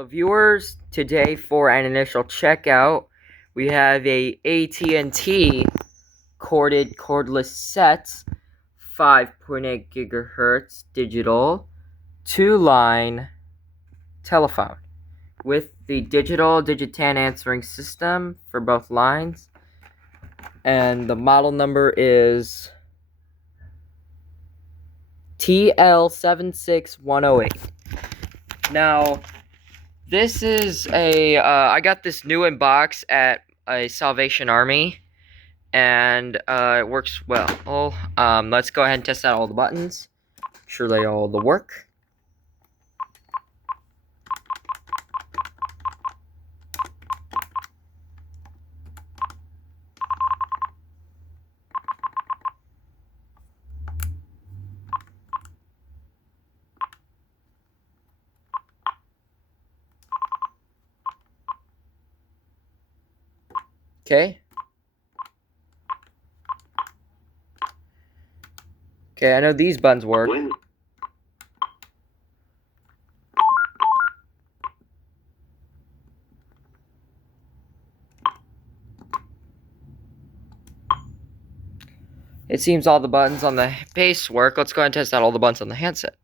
Hello viewers, today for an initial checkout, we have a AT&T cordless set, 5.8 gigahertz digital, 2-line telephone with the digital Digitan answering system for both lines, and the model number is TL76108. Now, this is I got this new in box at a Salvation Army, and it works well. Let's go ahead and test out all the buttons. Make sure they all work. Okay. Okay, I know these buttons work. It seems all the buttons on the base work. Let's go ahead and test out all the buttons on the handset.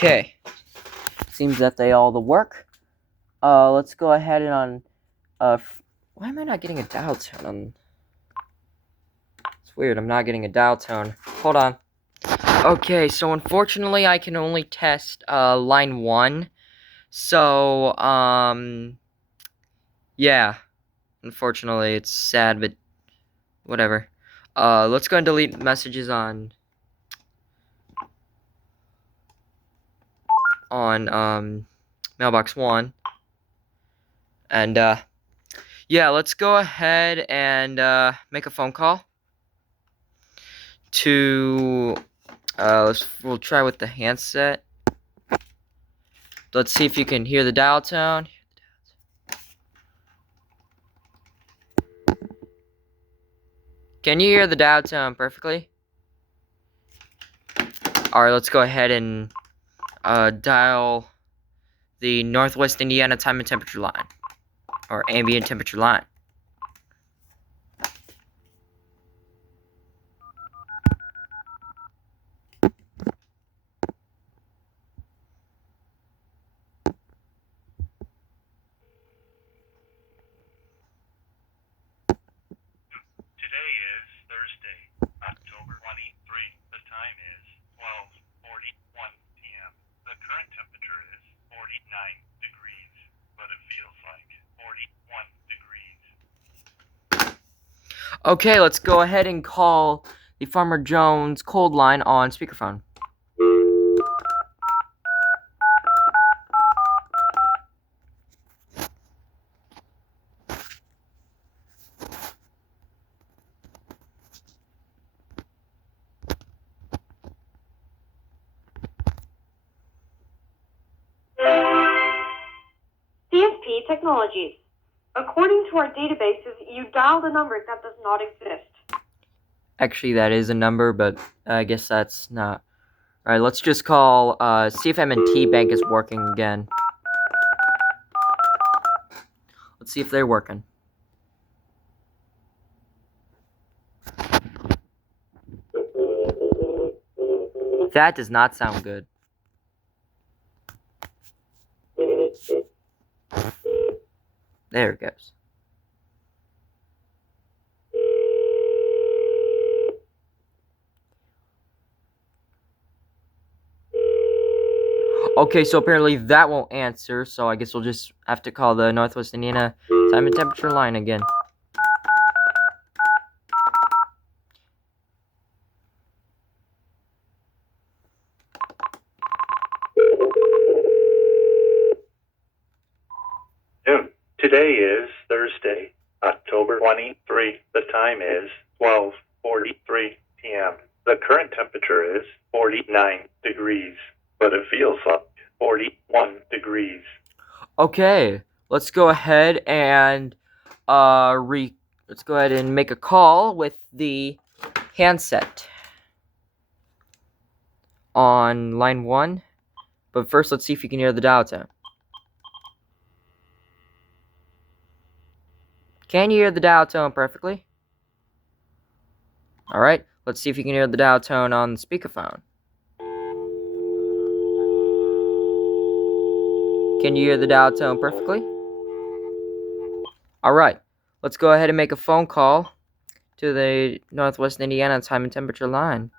Okay. Seems that they all work. Let's go ahead and why am I not getting a dial tone on? It's weird, I'm not getting a dial tone. Hold on. Okay, so unfortunately I can only test line 1. So, yeah. Unfortunately, it's sad, but whatever. Let's go and delete messages on mailbox 1. And yeah, let's go ahead and make a phone call to we'll try with the handset. Let's see if you can hear the dial tone. Can you hear the dial tone perfectly? Alright, let's go ahead and dial the Northwest Indiana time and temperature line, or ambient temperature line. Today is Thursday, October 23. The time is 12:41 p.m. The current temperature is 49 degrees, but it feels like 41 degrees. Okay, let's go ahead and call the Farmer Jones cold line on speakerphone. CSP Technologies. According to our databases, you dialed a number that does not exist. Actually, that is a number, but I guess that's not. Alright, let's just call, see if M&T Bank is working again. Let's see if they're working. That does not sound good. There it goes. Okay, so apparently that won't answer, so I guess we'll just have to call the Northwest Indiana time and temperature line again. Today is Thursday, October 23. The time is 12:43 p.m. The current temperature is 49 degrees, but it feels like 41 degrees. Okay, let's go ahead and let's go ahead and make a call with the handset on line 1. But first, let's see if you can hear the dial tone. Can you hear the dial tone perfectly? Alright, let's see if you can hear the dial tone on the speakerphone. Can you hear the dial tone perfectly? Alright, let's go ahead and make a phone call to the Northwest Indiana time and temperature line.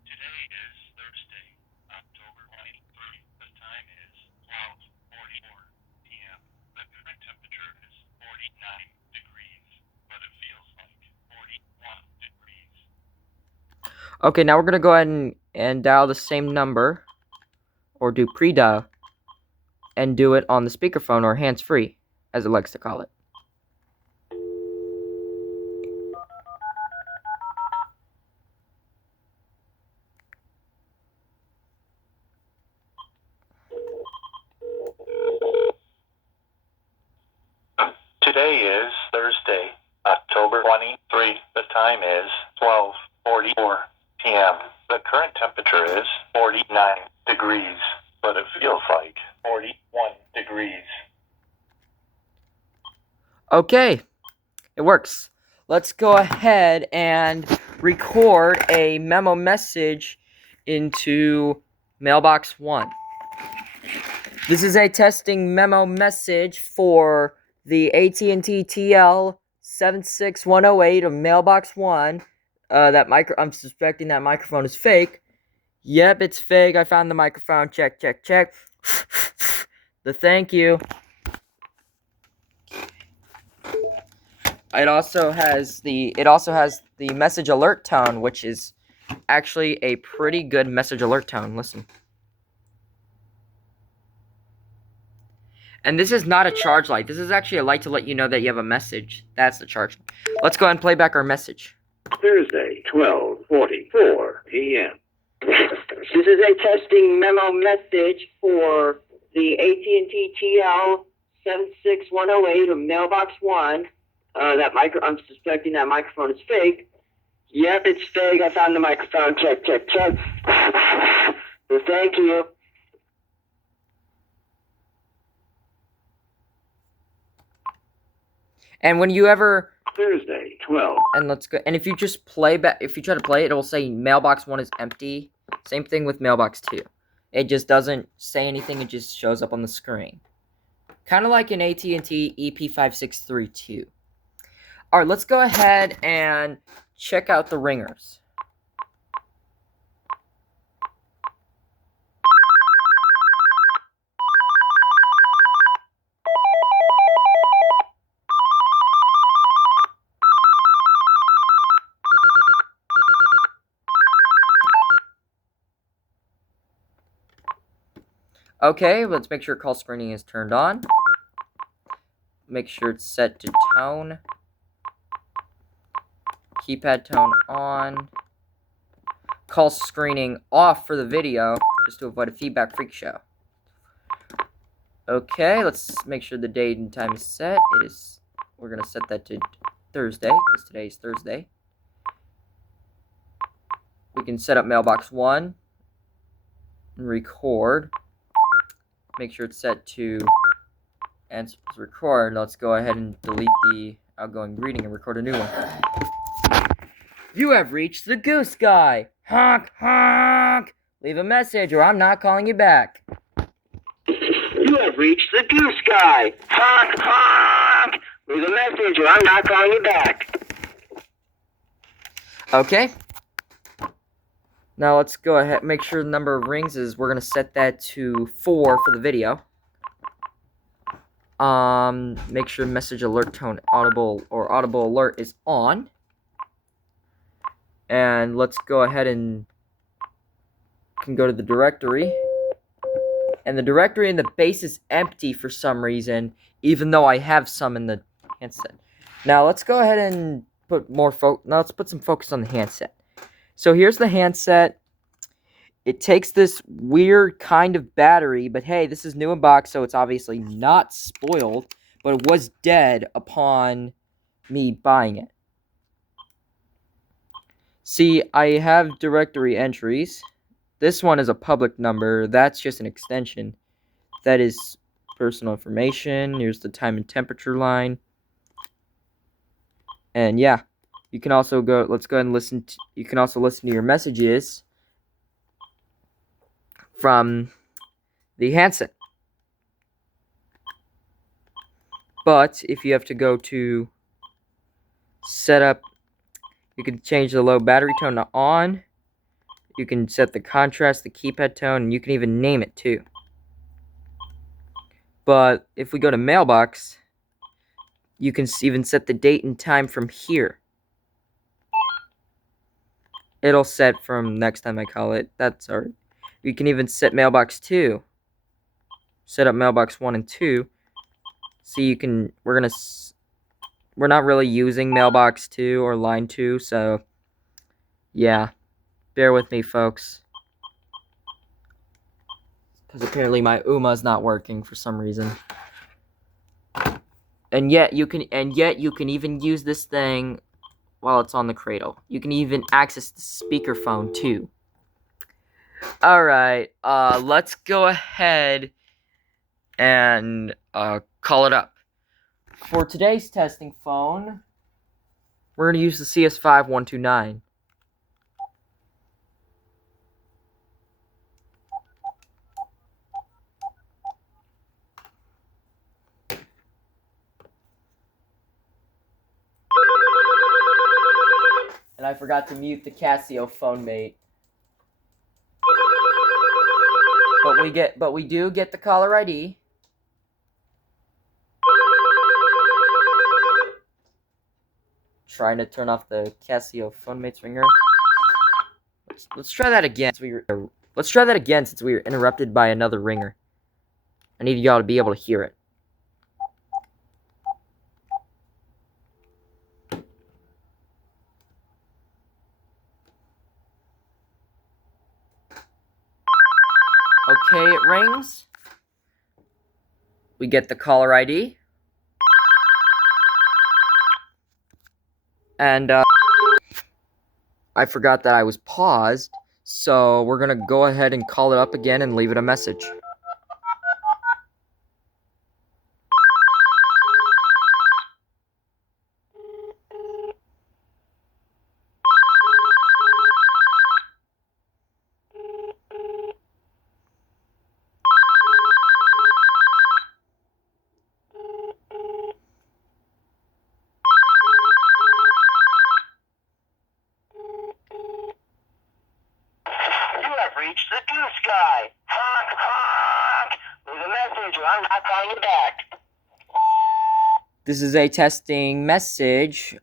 Today is Thursday, October 23. The time is 12:44 p.m. The current temperature is 49 degrees, but it feels like 41 degrees. Okay, now we're going to go ahead and dial the same number, or do pre-dial, and do it on the speakerphone, or hands-free, as it likes to call it. Today is Thursday, October 23. The time is 12:44 p.m. The current temperature is 49 degrees, but it feels like 41 degrees. Okay, it works. Let's go ahead and record a memo message into mailbox 1. This is a testing memo message for the AT&T TL76108 of mailbox 1. I'm suspecting that microphone is fake. Yep, it's fake. I found the microphone. Check, check, check. The thank you. It also has the message alert tone, which is actually a pretty good message alert tone. Listen. And this is not a charge light. This is actually a light to let you know that you have a message. That's the charge. Let's go ahead and play back our message. Thursday, 12:44 p.m. This is a testing memo message for the AT&T TL76108 of mailbox 1. I'm suspecting that microphone is fake. Yep, it's fake. I found the microphone. Check, check, check. Well, thank you. And when you ever Thursday, 12. and let's go. And if you just play back, if you try to play it, it will say mailbox 1 is empty. Same thing with mailbox 2. It just doesn't say anything. It just shows up on the screen. Kind of like an AT&T EP5632. All right, let's go ahead and check out the ringers. Okay, let's make sure call screening is turned on. Make sure it's set to tone. Keypad tone on. Call screening off for the video, just to avoid a feedback freak show. Okay, let's make sure the date and time is set. We're gonna set that to Thursday, because today is Thursday. We can set up mailbox 1 and record. Make sure it's set to answer record. Let's go ahead and delete the outgoing greeting and record a new one. You have reached the goose guy. Honk, honk. Leave a message or I'm not calling you back. You have reached the goose guy. Honk, honk. Leave a message or I'm not calling you back. Okay. Now let's go ahead. Make sure the number of rings is. We're gonna set that to 4 for the video. Make sure message alert tone audible alert is on. And let's go ahead and can go to the directory. And the directory in the base is empty for some reason, even though I have some in the handset. Now let's go ahead and put more now let's put some focus on the handset. So here's the handset. It takes this weird kind of battery, but hey, this is new in box, so it's obviously not spoiled, but it was dead upon me buying it. See, I have directory entries. This one is a public number. That's just an extension. That is personal information. Here's the time and temperature line. And yeah, you can also go, let's go ahead and listen to, you can also listen to your messages from the handset. But if you have to go to setup, you can change the low battery tone to on. You can set the contrast, the keypad tone, and you can even name it too. But if we go to mailbox, you can even set the date and time from here. It'll set from next time I call it. That's alright. You can even set mailbox 2. Set up mailbox 1 and 2. So you can, we're not really using mailbox 2 or line 2, so yeah. Bear with me, folks. Because apparently my UMA's not working for some reason. And yet you can even use this thing while it's on the cradle. You can even access the speakerphone too. Alright, let's go ahead and call it up. For today's testing phone, we're going to use the CS6108. And I forgot to mute the Casio phone mate. But we do get the caller ID. Trying to turn off the Casio phone mate's ringer. Let's try that again. Let's try that again since we were interrupted by another ringer. I need y'all to be able to hear it. Okay, it rings. We get the caller ID. And I forgot that I was paused, so we're gonna go ahead and call it up again and leave it a message. Reach the goose guy. Honk, honk. Leave a message or I'm not calling you back. This is a testing message,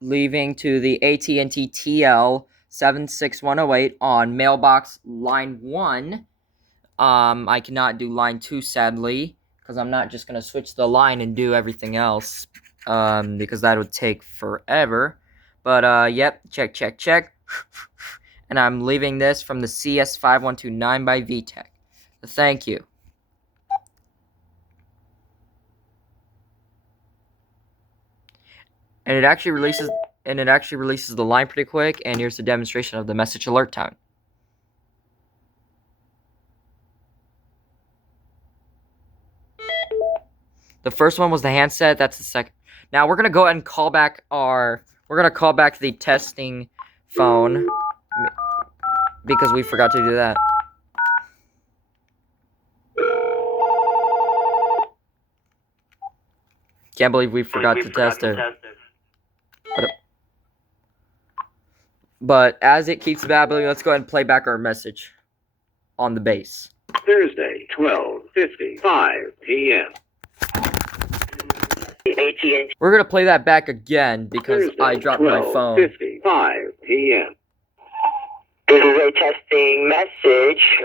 leaving to the AT&T TL76108 on mailbox line 1. I cannot do line 2, sadly, because I'm not just going to switch the line and do everything else, because that would take forever. But, yep, check. And I'm leaving this from the CS5129 by VTech. Thank you. And it actually releases the line pretty quick, and here's the demonstration of the message alert time. The first one was the handset, that's the second. Now we're gonna go ahead and call back the testing phone because we forgot to do that. Can't believe we forgot to test it. But as it keeps babbling, let's go ahead and play back our message on the base. Thursday, 12:55 p.m. AT&T. We're gonna play that back again because Thursday, I dropped my phone. 12:55 p.m. This is a testing message,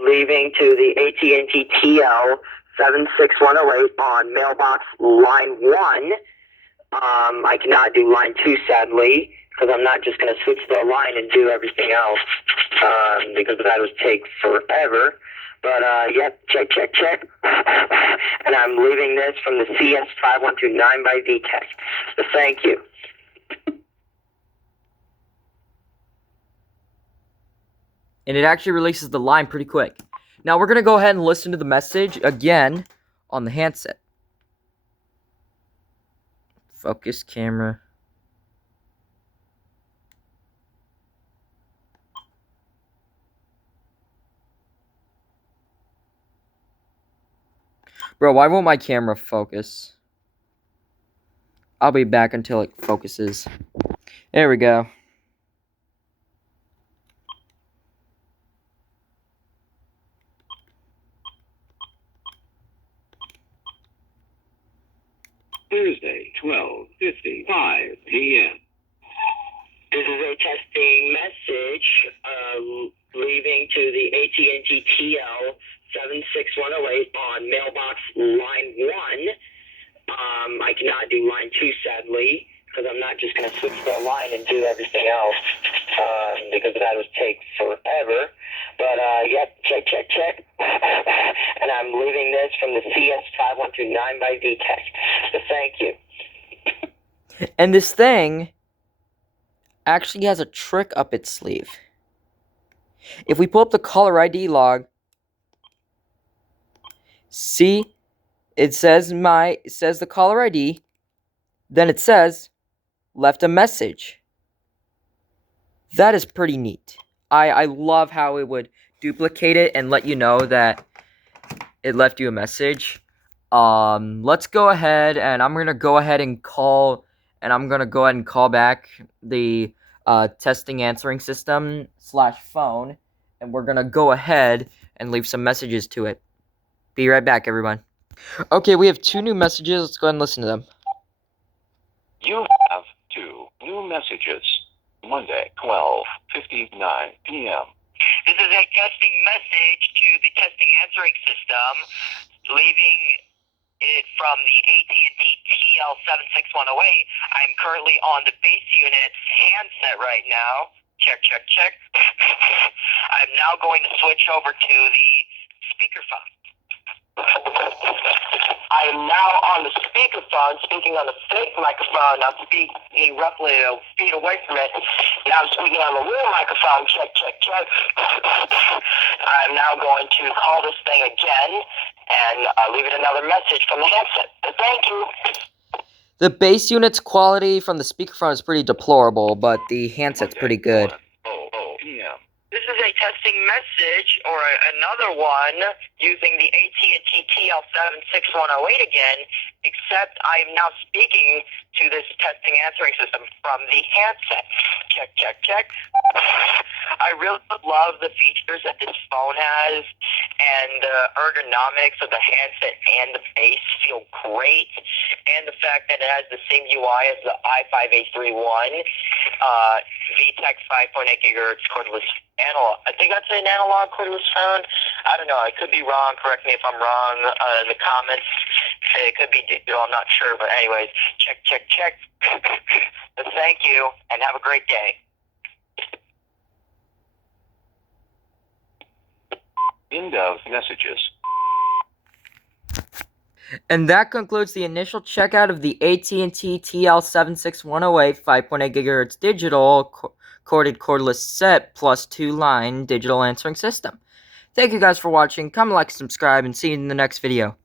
leaving to the AT&T TL76108 on mailbox line 1. I cannot do line 2, sadly, because I'm not just going to switch the line and do everything else, because that would take forever. But, yep, check. And I'm leaving this from the CS5129 by VTech. So thank you. And it actually releases the line pretty quick. Now we're going to go ahead and listen to the message again on the handset. Focus camera. Bro, why won't my camera focus? I'll be back until it focuses. There we go. Thursday, 12:55 p.m. This is a testing message leaving to the AT&T TL76108 on mailbox line 1. I cannot do line 2, sadly, because I'm not just going to switch the line and do everything else, because that would take forever. But, yep, check. And I'm leaving this from the CS5129 by VTech. So thank you. And this thing actually has a trick up its sleeve. If we pull up the caller ID log, see, it says the caller ID, then it says left a message. That is pretty neat. I love how it would duplicate it and let you know that it left you a message. Let's go ahead and I'm gonna go ahead and call back the testing answering system / phone, and we're gonna go ahead and leave some messages to it. Be right back, everyone. Okay, we have 2 new messages. Let's go ahead and listen to them. You have 2 new messages. Monday, 12:59 p.m. This is a testing message to the testing answering system, leaving it from the AT&T TL76108. I'm currently on the base unit's handset right now. Check. I'm now going to switch over to the speakerphone. I am now on the speakerphone, speaking on the fake microphone. I'm speaking roughly a feet away from it. Now I'm speaking on the real microphone. Check. I'm now going to call this thing again and leave it another message from the handset. Thank you. The base unit's quality from the speakerphone is pretty deplorable, but the handset's pretty good. p.m. This is a testing message, or another one, using the AT&T TL76108 again, except I am now speaking to this testing answering system from the handset. Check. I really love the features that this phone has, and the ergonomics of the handset and the base feel great, and the fact that it has the same UI as the i5-831, VTech 5.8 GHz cordless analog. I think that's an analog cordless phone. I don't know. I could be wrong. Correct me if I'm wrong in the comments. It could be digital. I'm not sure. But anyways, check. Thank you, and have a great day. End of messages. And that concludes the initial checkout of the AT&T TL76108 5.8 GHz digital corded cordless set plus 2-line digital answering system. Thank you guys for watching. Comment, like, subscribe, and see you in the next video.